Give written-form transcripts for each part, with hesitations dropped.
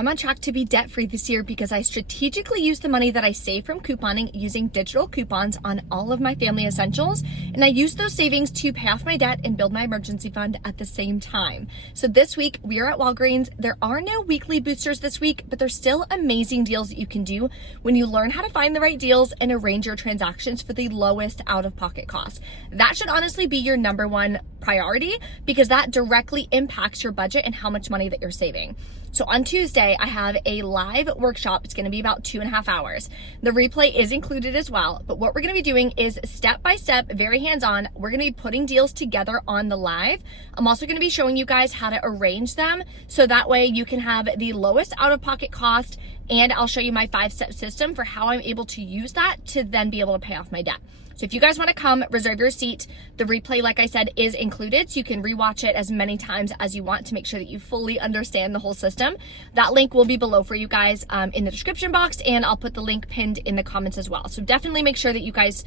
I'm on track to be debt-free this year because I strategically use the money that I save from couponing using digital coupons on all of my family essentials. And I use those savings to pay off my debt and build my emergency fund at the same time. So this week we are at Walgreens. There are no weekly boosters this week, but there's still amazing deals that you can do when you learn how to find the right deals and arrange your transactions for the lowest out-of-pocket cost. That should honestly be your number one priority because that directly impacts your budget and how much money that you're saving. So on Tuesday, I have a live workshop. It's going to be about 2.5 hours. The replay is included as well. But what we're going to be doing is step by step, very hands-on. We're going to be putting deals together on the live. I'm also going to be showing you guys how to arrange them so that way you can have the lowest out-of-pocket cost, and I'll show you my 5-step system for how I'm able to use that to then be able to pay off my debt. So if you guys want to come, reserve your seat. The replay, like I said, is included, so you can rewatch it as many times as you want to make sure that you fully understand the whole system. That link will be below for you guys in the description box, and I'll put the link pinned in the comments as well. So definitely make sure that you guys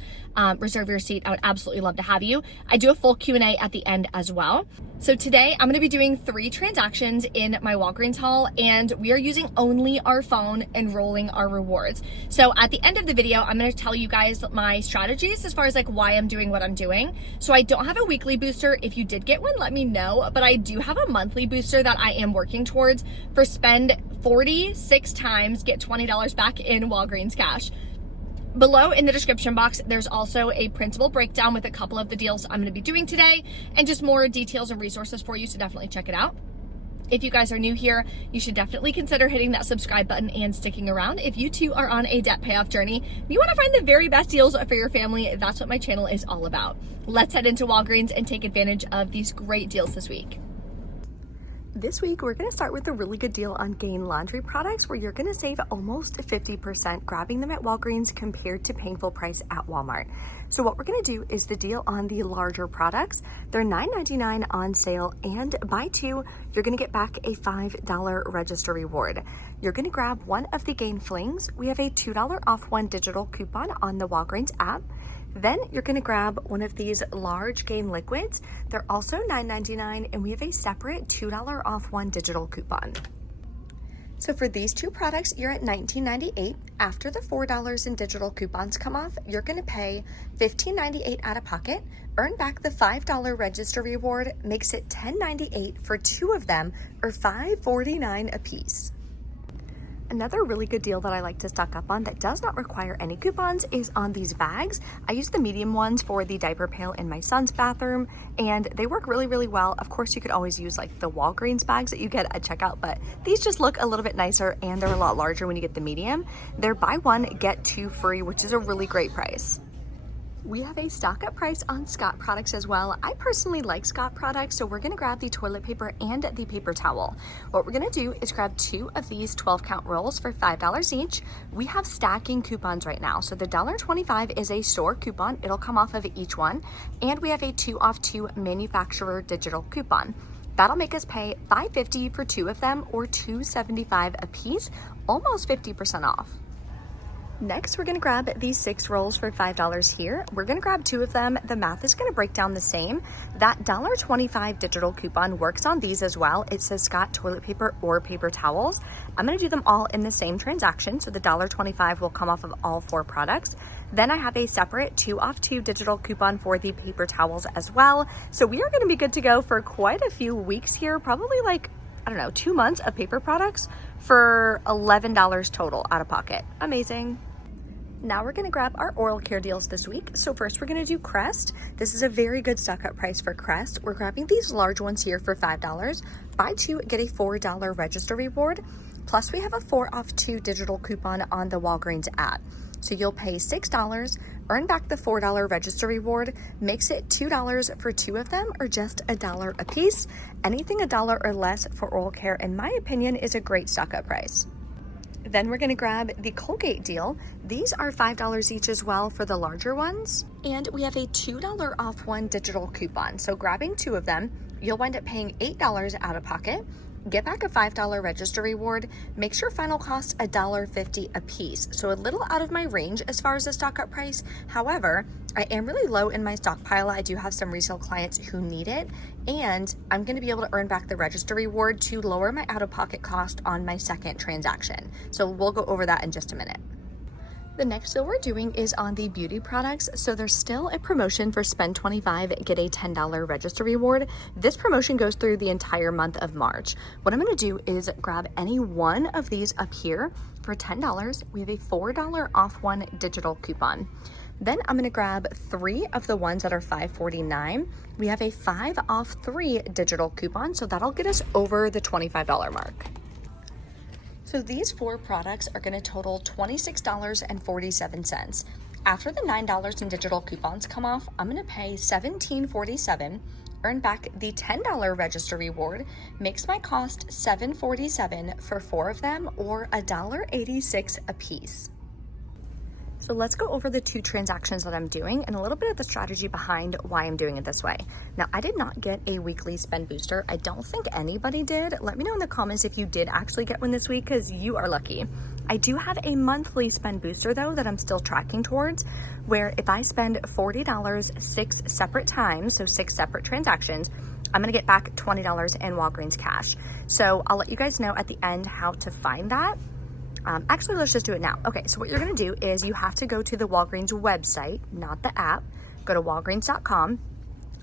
reserve your seat. I would absolutely love to have you. I do a full Q&A at the end as well. So today I'm going to be doing 3 transactions in my Walgreens haul, and we are using only our phone and rolling our rewards. So at the end of the video, I'm going to tell you guys my strategies as far as like why I'm doing what I'm doing. So I don't have a weekly booster. If you did get one, let me know, but I do have a monthly booster that I am working towards for spend 46 times, get $20 back in Walgreens cash. Below in the description box, there's also a printable breakdown with a couple of the deals I'm going to be doing today and just more details and resources for you, so definitely check it out. If you guys are new here, you should definitely consider hitting that subscribe button and sticking around. If you too are on a debt payoff journey, you want to find the very best deals for your family, that's what my channel is all about. Let's head into Walgreens and take advantage of these great deals this week. This week, we're going to start with a really good deal on Gain laundry products where you're going to save almost 50% grabbing them at Walgreens compared to paying full price at Walmart. So what we're going to do is the deal on the larger products. They're $9.99 on sale, and buy 2, you're going to get back a $5 register reward. You're going to grab one of the Gain flings. We have a $2 off 1 digital coupon on the Walgreens app. Then you're going to grab one of these large Gain liquids. They're also $9.99, and we have a separate $2 off 1 digital coupon. So for these 2 products, you're at $19.98. After the $4 in digital coupons come off, you're going to pay $15.98 out of pocket, earn back the $5 register reward, makes it $10.98 for 2 of them, or $5.49 a piece. Another really good deal that I like to stock up on that does not require any coupons is on these bags. I use the medium ones for the diaper pail in my son's bathroom, and they work really, really well. Of course, you could always use like the Walgreens bags that you get at checkout, but these just look a little bit nicer, and they're a lot larger when you get the medium. They're buy 1, get 2 free, which is a really great price. We have a stock up price on Scott products as well. I personally like Scott products, so we're gonna grab the toilet paper and the paper towel. What we're gonna do is grab 2 of these 12 count rolls for $5 each. We have stacking coupons right now. So the $1.25 is a store coupon. It'll come off of each one. And we have a 2 off 2 manufacturer digital coupon. That'll make us pay $5.50 for 2 of them, or $2.75 a piece, almost 50% off. Next, we're going to grab these 6 rolls for $5 here. We're going to grab 2 of them. The math is going to break down the same. That $1.25 digital coupon works on these as well. It says Scott toilet paper or paper towels. I'm going to do them all in the same transaction, so the $1.25 will come off of all 4 products. Then I have a separate 2 off 2 digital coupon for the paper towels as well. So we are going to be good to go for quite a few weeks here, probably like, I don't know, 2 months of paper products for $11 total out of pocket. Amazing. Now we're going to grab our oral care deals this week. So first we're going to do Crest. This is a very good stock up price for Crest. We're grabbing these large ones here for $5. Buy 2, get a $4 register reward. Plus we have a 4 off 2 digital coupon on the Walgreens app. So you'll pay $6, earn back the $4 register reward, makes it $2 for 2 of them, or just $1 a piece. Anything $1 or less for oral care, in my opinion, is a great stock up price. Then we're going to grab the Colgate deal. These are $5 each as well for the larger ones. And we have a $2 off 1 digital coupon. So grabbing 2 of them, you'll wind up paying $8 out of pocket. get back a $5 register reward, makes your final cost $1.50 a piece. So a little out of my range as far as the stock up price. However, I am really low in my stockpile. I do have some resale clients who need it, and I'm gonna be able to earn back the register reward to lower my out-of-pocket cost on my second transaction. So we'll go over that in just a minute. The next deal we're doing is on the beauty products. So there's still a promotion for spend 25, get a $10 register reward. This promotion goes through the entire month of March. What I'm gonna do is grab any one of these up here for $10. We have a $4 off one digital coupon. Then I'm gonna grab 3 of the ones that are $5.49. We have a 5 off 3 digital coupon, so that'll get us over the $25 mark. So these 4 products are gonna total $26.47. After the $9 in digital coupons come off, I'm gonna pay $17.47, earn back the $10 register reward, makes my cost $7.47 for 4 of them, or $1.86 a piece. So let's go over the 2 transactions that I'm doing and a little bit of the strategy behind why I'm doing it this way. Now, I did not get a weekly spend booster. I don't think anybody did. Let me know in the comments if you did actually get one this week, because you are lucky. I do have a monthly spend booster though that I'm still tracking towards, where if I spend $40 6 separate times, so 6 separate transactions, I'm gonna get back $20 in Walgreens cash. So I'll let you guys know at the end how to find that. Actually, let's just do it now. Okay, so what you're gonna do is you have to go to the Walgreens website, not the app. Go to walgreens.com.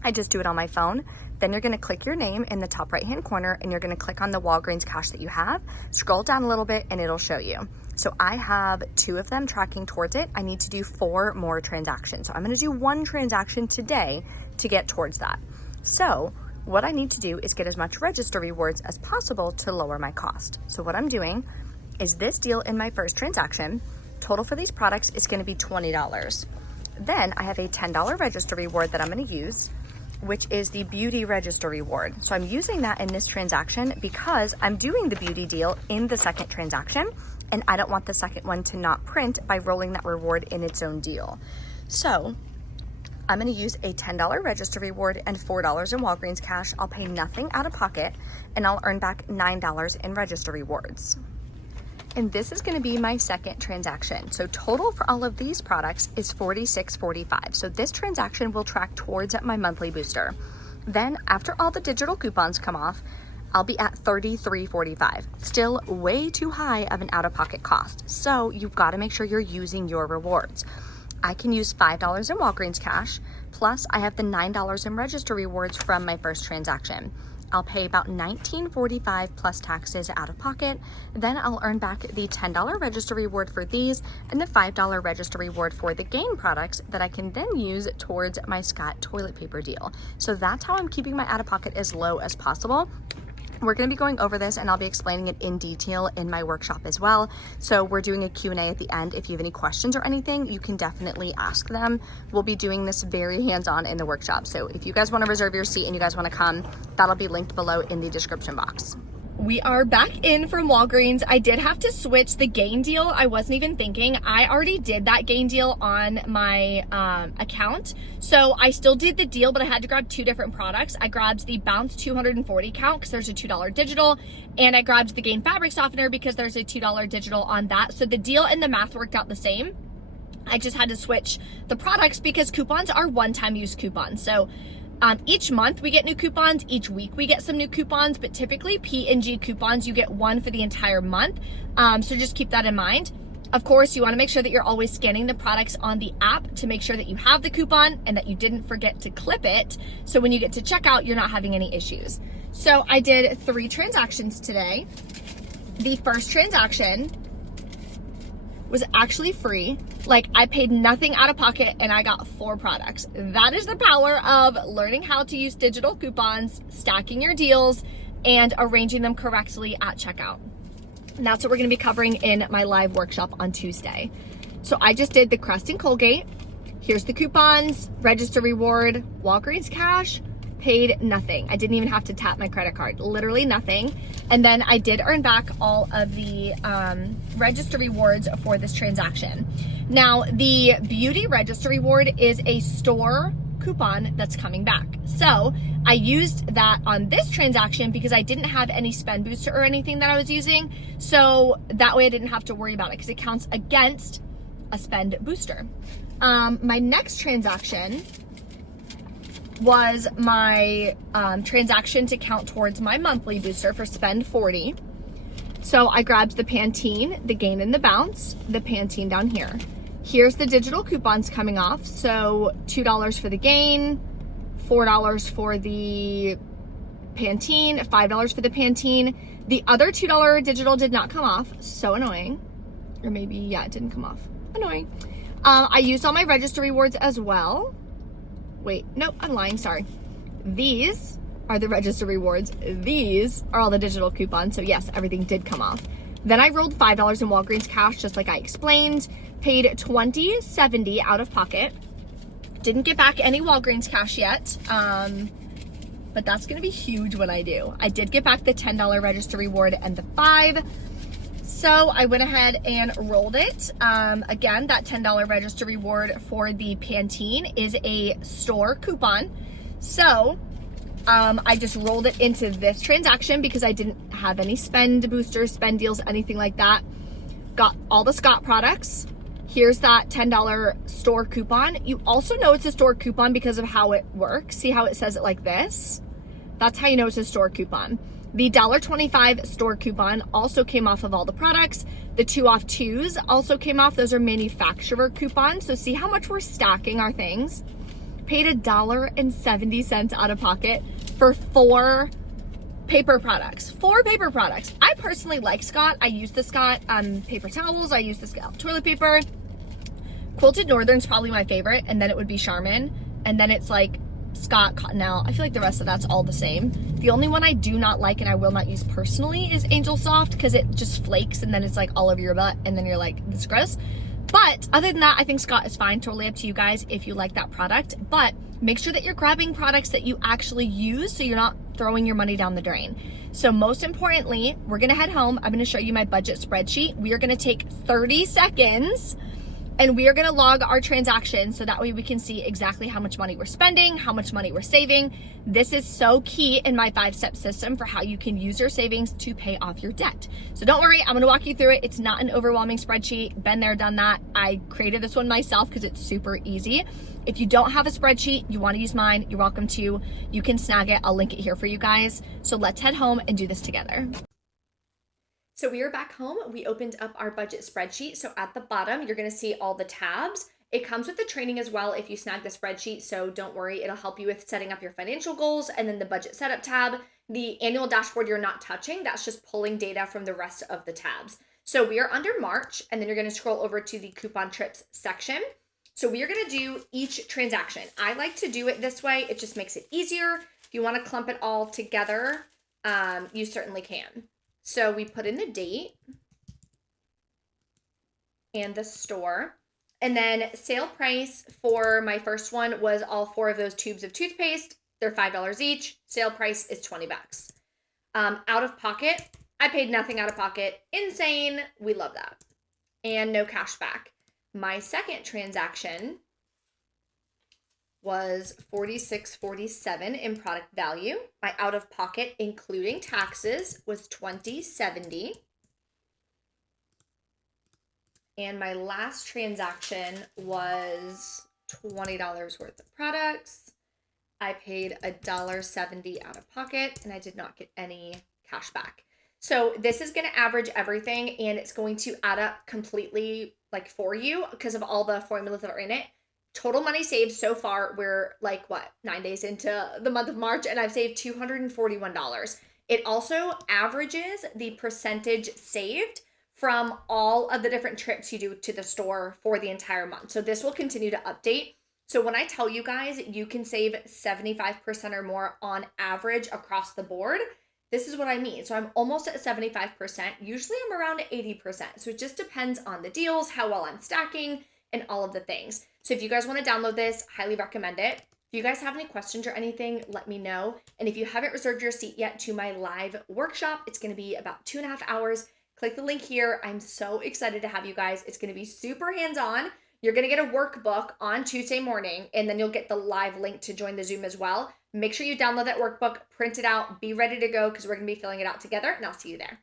I just do it on my phone. Then you're gonna click your name in the top right-hand corner and you're gonna click on the Walgreens cash that you have. Scroll down a little bit and it'll show you. So I have 2 of them tracking towards it. I need to do 4 more transactions. So I'm gonna do 1 transaction today to get towards that. So what I need to do is get as much register rewards as possible to lower my cost. So what I'm doing is this deal in my first transaction, total for these products is gonna be $20. Then I have a $10 register reward that I'm gonna use, which is the beauty register reward. So I'm using that in this transaction because I'm doing the beauty deal in the second transaction, and I don't want the second one to not print by rolling that reward in its own deal. So I'm gonna use a $10 register reward and $4 in Walgreens cash. I'll pay nothing out of pocket, and I'll earn back $9 in register rewards. And this is gonna be my second transaction. So total for all of these products is $46.45. So this transaction will track towards my monthly booster. Then after all the digital coupons come off, I'll be at $33.45. Still way too high of an out-of-pocket cost. So you've gotta make sure you're using your rewards. I can use $5 in Walgreens cash, plus I have the $9 in register rewards from my first transaction. I'll pay about $19.45 plus taxes out of pocket. Then I'll earn back the $10 register reward for these and the $5 register reward for the Gain products that I can then use towards my Scott toilet paper deal. So that's how I'm keeping my out of pocket as low as possible. We're going to be going over this and I'll be explaining it in detail in my workshop as well. So we're doing a Q&A at the end. If you have any questions or anything, you can definitely ask them. We'll be doing this very hands-on in the workshop. So if you guys want to reserve your seat and you guys want to come, that'll be linked below in the description box. We are back in from Walgreens. I did have to switch the Gain deal. I wasn't even thinking. I already did that Gain deal on my account. So I still did the deal, but I had to grab 2 different products. I grabbed the Bounce 240 count because there's a $2 digital, and I grabbed the Gain fabric softener because there's a $2 digital on that. So the deal and the math worked out the same. I just had to switch the products because coupons are one-time use coupons. So each month we get new coupons, each week we get some new coupons, but typically P&G coupons, you get 1 for the entire month. So just keep that in mind. Of course, you wanna make sure that you're always scanning the products on the app to make sure that you have the coupon and that you didn't forget to clip it. So when you get to checkout, you're not having any issues. So I did 3 transactions today. The first transaction was actually free. Like, I paid nothing out of pocket and I got 4 products. That is the power of learning how to use digital coupons, stacking your deals, and arranging them correctly at checkout. And that's what we're gonna be covering in my live workshop on Tuesday. So I just did the Crest and Colgate. Here's the coupons, register reward, Walgreens cash, paid nothing. I didn't even have to tap my credit card, literally nothing. And then I did earn back all of the register rewards for this transaction. Now, the beauty register reward is a store coupon that's coming back. So I used that on this transaction because I didn't have any spend booster or anything that I was using. So that way I didn't have to worry about it because it counts against a spend booster. My next transaction was my transaction to count towards my monthly booster for spend 40. So I grabbed the Pantene, the Gain and the Bounce, the Pantene down here. Here's the digital coupons coming off. So $2 for the Gain, $4 for the Pantene, $5 for the Pantene. The other $2 digital did not come off. So annoying. Or maybe, yeah, it didn't come off. Annoying. I used all my register rewards as well. Wait, nope, I'm lying, sorry. These are the register rewards. These are all the digital coupons. So yes, everything did come off. Then I rolled $5 in Walgreens cash, just like I explained. Paid $20.70 out of pocket. Didn't get back any Walgreens cash yet, but that's gonna be huge when I do. I did get back the $10 register reward and the $5. So I went ahead and rolled it. Again, that $10 register reward for the Pantene is a store coupon. So I just rolled it into this transaction because I didn't have any spend boosters, spend deals, anything like that. Got all the Scott products. Here's that $10 store coupon. You also know it's a store coupon because of how it works. See how it says it like this? That's how you know it's a store coupon. The $1.25 store coupon also came off of all the products. The 2 off 2s also came off. Those are manufacturer coupons. So see how much we're stacking our things. Paid $1.70 out of pocket for 4 paper products. 4 paper products. I personally like Scott. I use the Scott paper towels. I use the Scott toilet paper. Quilted Northern's probably my favorite, and then it would be Charmin, and then it's like Scott Cottonelle. I feel like the rest of that's all the same. The only one I do not like and I will not use personally is Angel Soft because it just flakes and then it's like all over your butt and then you're like, this is gross. But other than that, I think Scott is fine. Totally up to you guys if you like that product. But make sure that you're grabbing products that you actually use so you're not throwing your money down the drain. So most importantly, we're gonna head home. I'm gonna show you my budget spreadsheet. We are gonna take 30 seconds and we are gonna log our transactions so that way we can see exactly how much money we're spending, how much money we're saving. This is so key in my 5-step system for how you can use your savings to pay off your debt. So don't worry, I'm gonna walk you through it. It's not an overwhelming spreadsheet. Been there, done that. I created this one myself because it's super easy. If you don't have a spreadsheet, you wanna use mine, you're welcome to. You can snag it, I'll link it here for you guys. So let's head home and do this together. So we are back home. We opened up our budget spreadsheet. So at the bottom, you're gonna see all the tabs. It comes with the training as well if you snag the spreadsheet, so don't worry, it'll help you with setting up your financial goals. And then the budget setup tab, the annual dashboard you're not touching, that's just pulling data from the rest of the tabs. So we are under March, and then you're gonna scroll over to the coupon trips section. So we are gonna do each transaction. I like to do it this way, it just makes it easier. If you wanna clump it all together, you certainly can. So we put in the date and the store. And then sale price for my first one was all 4 of those tubes of toothpaste. They're $5 each. Sale price is 20 bucks. Out of pocket, I paid nothing out of pocket. Insane. We love that. And no cash back. My second transaction was $46.47 in product value. My out of pocket, including taxes, was $20.70. And my last transaction was $20 worth of products. I paid $1.70 out of pocket and I did not get any cash back. So this is going to average everything and it's going to add up completely like for you because of all the formulas that are in it. Total money saved so far, we're like, 9 days into the month of March, and I've saved $241. It also averages the percentage saved from all of the different trips you do to the store for the entire month. So this will continue to update. So when I tell you guys you can save 75% or more on average across the board, this is what I mean. So I'm almost at 75%. Usually I'm around 80%. So it just depends on the deals, how well I'm stacking, and all of the things. So if you guys want to download this, highly recommend it. If you guys have any questions or anything, let me know. And if you haven't reserved your seat yet to my live workshop, it's going to be about 2.5 hours. Click the link here. I'm so excited to have you guys. It's going to be super hands-on. You're going to get a workbook on Tuesday morning, and then you'll get the live link to join the Zoom as well. Make sure you download that workbook, print it out, be ready to go because we're going to be filling it out together, and I'll see you there.